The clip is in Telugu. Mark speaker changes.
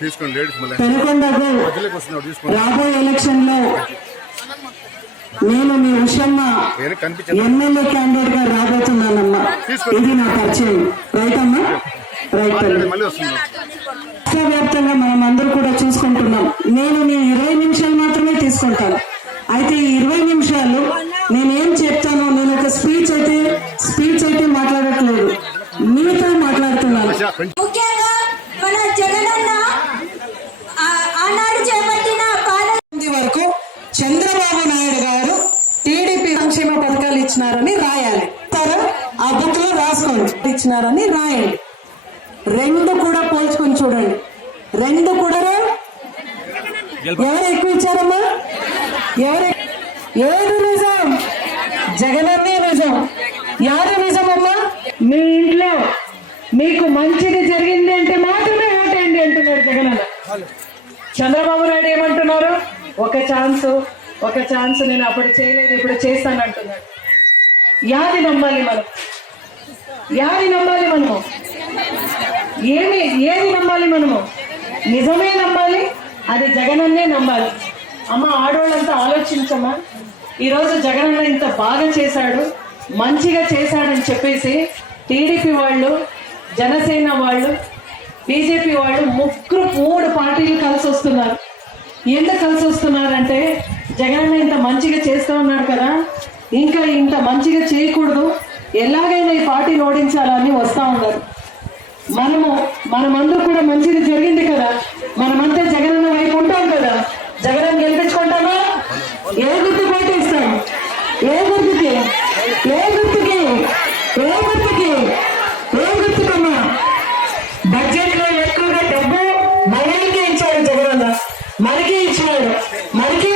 Speaker 1: తీసుకోండి లేడీస్ మళ్ళీ
Speaker 2: పెనుకొండకు
Speaker 1: మధ్యలోకి వస్తున్నాడు తీసుకోండి
Speaker 2: రాబోయే ఎలక్షన్లో నేను మీ ఉషమ్మ ఎమ్మెల్యే క్యాండిడేట్గా రాబోతున్నానమ్మా ఇది నా పరిచయం. రైతమ్మా రైతు
Speaker 1: మళ్ళీ వస్తున్నాడు
Speaker 2: రాష్ట్ర వ్యాప్తంగా మనం అందరూ కూడా చూసుకుంటున్నాం. నేను నీ ఇరవై నిమిషాలు మాత్రమే తీసుకుంటాను. అయితే ఈ ఇరవై నిమిషాలు నేనేం చెప్తానో నేను ఒక స్పీచ్ అయితే స్పీచ్ అయితే మాట్లాడట్లేదు. మీతో మాట్లాడుతున్నాను.
Speaker 3: ముఖ్యంగా మన జగనన్న
Speaker 2: నాయుడు గారు టీడీపీ సంక్షేమ పథకాలు ఇచ్చినారని రాయాలి. సరే ఆ బుక్లో రాసుకోండి ఇచ్చినారని రాయండి. రెండు కూడా పోల్చుకొని చూడండి. రెండు కూడా ఎవరు ఎక్కువ ఇచ్చారమ్మా? ఎవరు ఏది నిజం? జగనన్నే నిజం. ఎవరు నిజం అమ్మా మీ ఇంట్లో మీకు మంచిది జరిగింది అంటే మాత్రమే ఓటేయండి అంటున్నారు జగనన్న. చంద్రబాబు నాయుడు ఏమంటున్నారు? ఒక ఛాన్స్. ఒక ఛాన్స్ నేను అప్పుడు చేయలేదు ఇప్పుడు చేస్తాను అంటున్నాడు. యాది నమ్మాలి మనం? యాది నమ్మాలి మనము? ఏమి ఏది నమ్మాలి మనము? నిజమే నమ్మాలి అది జగనన్నే నమ్మాలి. అమ్మ ఆడవాళ్ళంతా ఆలోచించమ్మా. ఈరోజు జగనన్న ఇంత బాగా చేశాడు మంచిగా చేశాడని చెప్పేసి టీడీపీ వాళ్ళు జనసేన వాళ్ళు బీజేపీ వాళ్ళు ముగ్గురు మూడు పార్టీలు కలిసి వస్తున్నారు ఎందుకు కలిసి వస్తున్నారంటే జగనన్న ఇంత మంచిగా చేస్తూ ఉన్నాడు కదా ఇంకా ఇంత మంచిగా చేయకూడదు. ఎలాగైనా ఈ పార్టీని ఓడించాలని వస్తా ఉన్నారు. మనము మనమందరూ కూడా మంచిది జరిగింది కదా. మనమంతా జగనన్న వైపు ఉంటాం కదా. జగనన్న గెలిపించుకుంటామా? ఏ గుర్తు పెట్టేస్తాం ఏ గుర్తుకి? ఏ గుర్తుకి? ఏ గుర్తుకి? ఏ గుర్తుకమ్మా? బడ్జెట్లో ఎక్కువగా డబ్బు మహిళలకే ఇచ్చాడు జగనన్న. మనకే ఇచ్చినాడు. మనకే